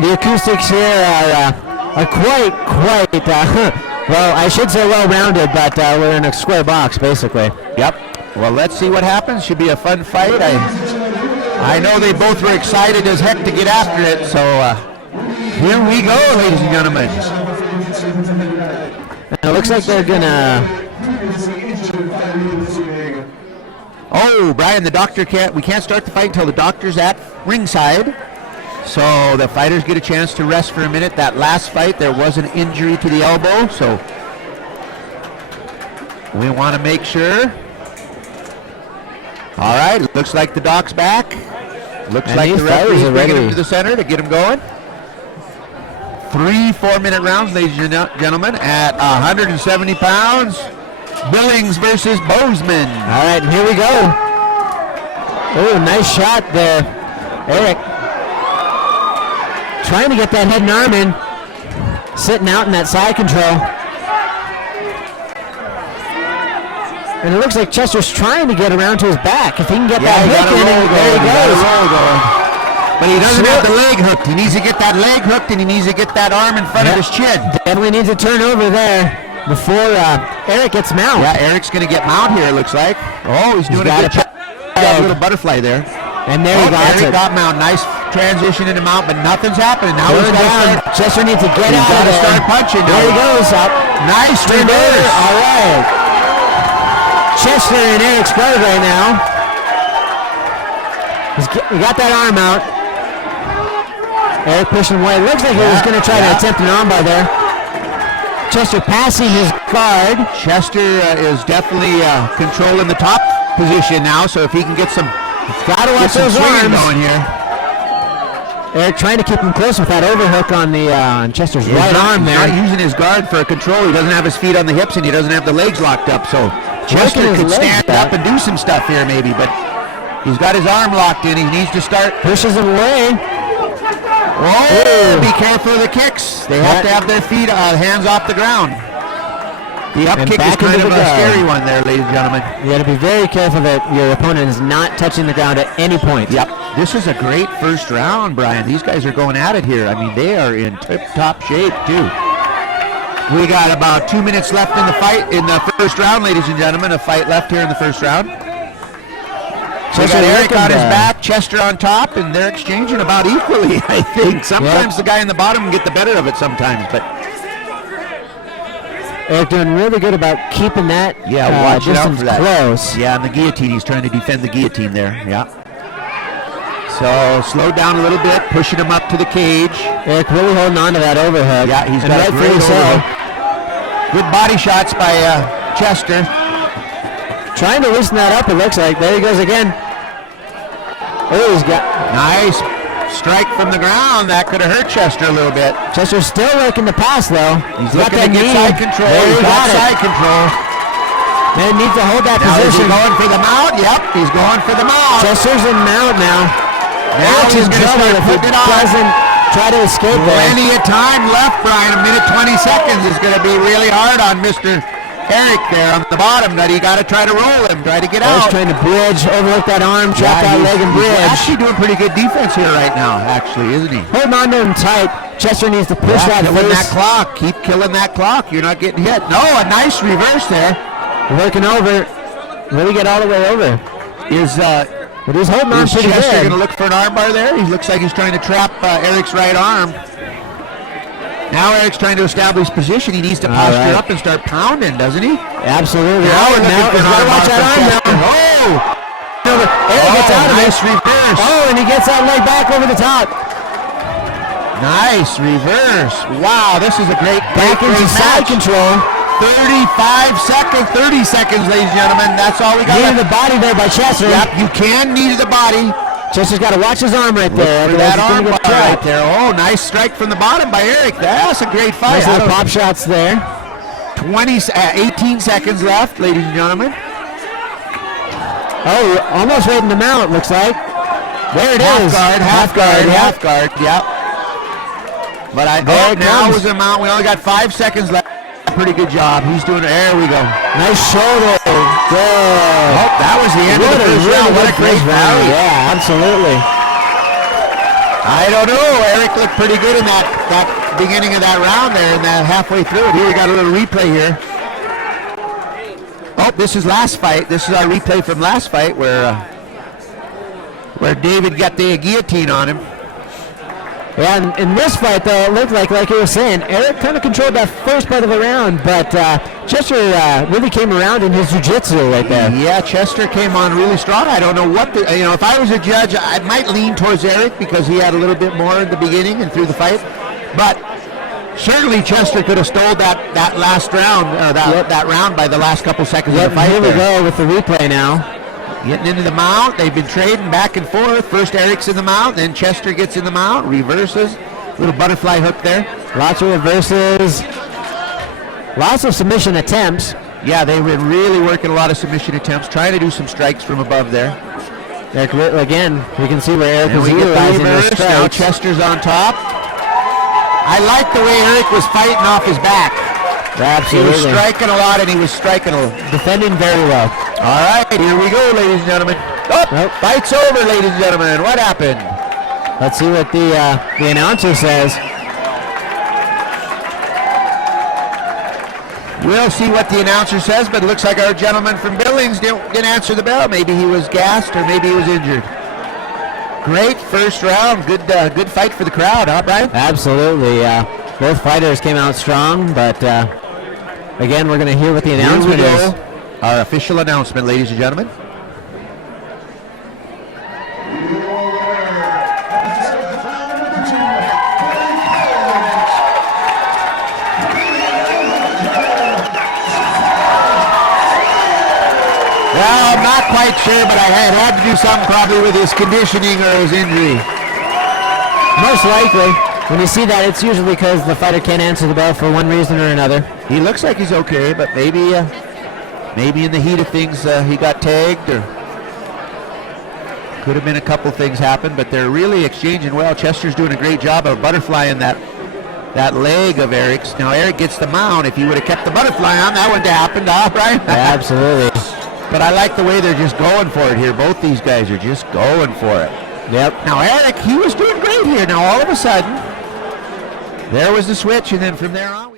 The acoustics here are quite, well, I should say well-rounded, but we're in a square box, basically. Yep. Well, let's see what happens. Should be a fun fight. I know they both were excited as heck to get after it, so here we go, ladies and gentlemen. And it looks like they're gonna... Oh, Brian, we can't start the fight until the doctor's at ringside. So the fighters get a chance to rest for a minute. That last fight, there was an injury to the elbow, so we want to make sure. All right, looks like the doc's back. Looks like the referee's bringing him to the center to get him going. 3 4-minute rounds, ladies and gentlemen, at 170 pounds. Billings versus Bozeman. All right, here we go. Oh, nice shot there, Erik. Trying to get that head and arm in. Sitting out in that side control. And it looks like Chester's trying to get around to his back. If he can get that hook in, there he goes. But he doesn't have the leg hooked. He needs to get that leg hooked, and he needs to get that arm in front of his chin. Definitely needs to turn over there before Erik gets mount. Yeah, Erik's going to get mount here, it looks like. Oh, he's doing a good job. Got a little butterfly there. And there he got it. Erik got mount. Nice transition into mount, but nothing's happening. Now he's got to start. Chester needs to get out He's got of to start punching. There he goes. Up. Nice reverse. All right. Chester in Erik's guard right now. He got that arm out. Erik pushing away. Looks like he was going to try to attempt an armbar there. Chester passing his guard. Chester is definitely controlling the top position now, so if he can get some... Got to watch those arms going here. Erik trying to keep him close with that overhook on the on Chester's right arm there. He's not using his guard for control. He doesn't have his feet on the hips, and he doesn't have the legs locked up, so Chester could stand up and do some stuff here maybe, but he's got his arm locked in. He needs to start. Pushes him away. Oh, be careful of the kicks. They have to have their feet, hands off the ground. The up kick is kind of a scary one there, ladies and gentlemen. You got to be very careful that your opponent is not touching the ground at any point. Yep. This is a great first round, Brian. These guys are going at it here. I mean, they are in tip-top shape, too. We got about 2 minutes left in the fight, in the first round, ladies and gentlemen. A fight left here in the first round. So we got Erik on his back, Chester on top, and they're exchanging about equally, I think. Sometimes the guy in the bottom can get the better of it sometimes, but... Erik doing really good about keeping that watch distance out for that. Close. Yeah, and the guillotine, he's trying to defend the guillotine there, yeah. So slow down a little bit, pushing him up to the cage. Erik really holding on to that overhook. Yeah, he's got a great overhook. Good body shots by Chester. Trying to loosen that up, it looks like. There he goes again. Oh, he's got... Nice strike from the ground. That could have hurt Chester a little bit. Chester's still looking to pass, though. He's looking to get side control. He's got side control. Man needs to hold that now position. Is he going for the mount? Yep, he's going for the mount. Chester's in mount now. Now he's going to start putting it on. Doesn't try to escape there. Plenty of time left, Brian. A minute 20 seconds is going to be really hard on Mr. Erik there on the bottom, that he got to try to roll him, try to get out. He's trying to bridge, overlook that arm, trap that leg and bridge. He's actually doing pretty good defense here right now, actually, isn't he? Holding on to him tight. Chester needs to push that killing that clock. Keep killing that clock. You're not getting hit. No, a nice reverse there. Working over. Really get all the way over. But he's holding on pretty good. Chester going to look for an armbar there? He looks like he's trying to trap Erik's right arm. Now Erik's trying to establish position. He needs to posture up and start pounding, doesn't he? Absolutely. Now we're looking for an armbar from Chester. Erik gets out of it. Nice reverse. Oh, and he gets that leg back over the top. Nice reverse. Wow, this is a great back into side control. 30 seconds, ladies and gentlemen. That's all we got. Needed the body there by Chester. Yep, you can need the body. Chester's got to watch his arm right there. Look for that otherwise he's arm gonna bar get right there. Oh, nice strike from the bottom by Erik. That's a great fight. Nice little pop shots there. 18 seconds left, ladies and gentlemen. Oh, almost waiting to mount, looks like. There it is. Half guard. Yep. But now was a mount. We only got 5 seconds left. Pretty good job. He's doing it. There we go. Nice shoulder. Good. Oh, that was the end of the first round. What a great round. Yeah, absolutely. I don't know. Erik looked pretty good in that beginning of that round there, and then halfway through it. Here we got a little replay here. Oh, this is last fight. This is our replay from last fight where David got the guillotine on him. Yeah, and in this fight, though, it looked like you were saying, Erik kind of controlled that first part of the round, but Chester really came around in his jiu-jitsu right there. Yeah, Chester came on really strong. I don't know what if I was a judge, I might lean towards Erik because he had a little bit more in the beginning and through the fight. But certainly Chester could have stole that last round, that round by the last couple seconds of the fight. Here we go with the replay now. Getting into the mount. They've been trading back and forth. First Erik's in the mount, then Chester gets in the mount, reverses. Little butterfly hook there. Lots of reverses. Lots of submission attempts. Yeah, they've been really working a lot of submission attempts, trying to do some strikes from above there. Again, we can see where Erik was we utilizing get the his reverse. Now Chester's on top. I like the way Erik was fighting off his back. Absolutely. He was striking a lot, and he was striking defending very well. All right, here we go, ladies and gentlemen. Oh, fight's over, ladies and gentlemen. What happened? Let's see what the announcer says. We'll see what the announcer says, but it looks like our gentleman from Bilings didn't answer the bell. Maybe he was gassed or maybe he was injured. Great first round. Good fight for the crowd, huh, Brian? Absolutely. Both fighters came out strong, but again, we're going to hear what the announcement is. Our official announcement, ladies and gentlemen. Well, I'm not quite sure, but I had to do something probably with his conditioning or his injury. Most likely. When you see that, it's usually because the fighter can't answer the bell for one reason or another. He looks like he's okay, but maybe in the heat of things he got tagged, or could have been a couple things happen, but they're really exchanging well. Chester's doing a great job of butterflying that leg of Erik's. Now Erik gets the mount. If he would have kept the butterfly on, that wouldn't have happened, right? Absolutely. But I like the way they're just going for it here. Both these guys are just going for it. Yep. Now Erik, he was doing great here. Now all of a sudden, there was the switch, and then from there on.